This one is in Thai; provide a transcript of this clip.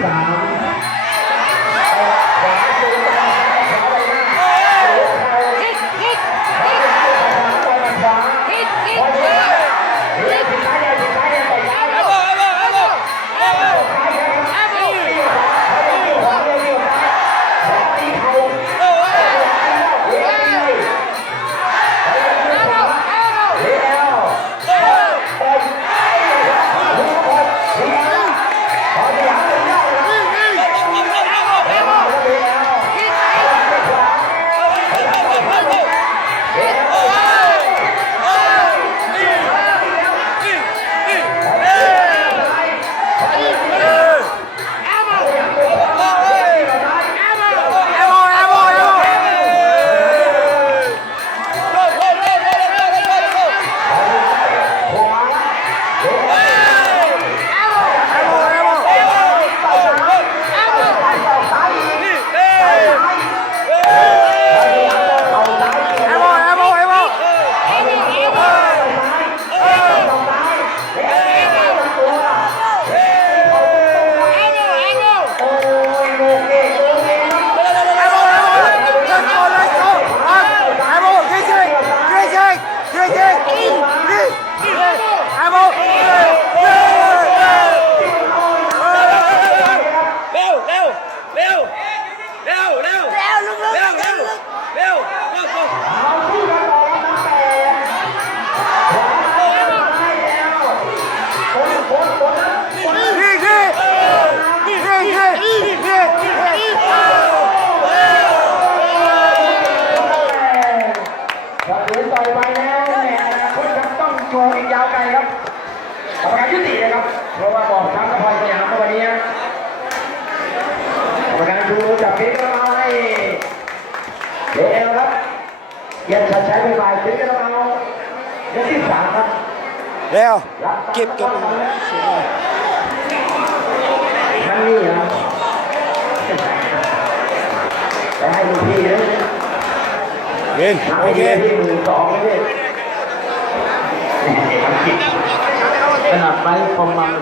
resultado ร็วเร็วเร็วเร็วเร็วเร็วเร็วยาวไกลครับกรรมการยุตินะครับ เพราะว่าบอกทั้งกระพายสยามเมื่อวันนี้กรรมการดูจับเพชร เอลครับยังใช้ไม่ไปถึงกระมังยกที่สามครับเร็วเก็บก็บทั้นี้นะไปให้ลูกพี่เลยเงินโอเคที่มือสองเลยขนาดไปประมาณ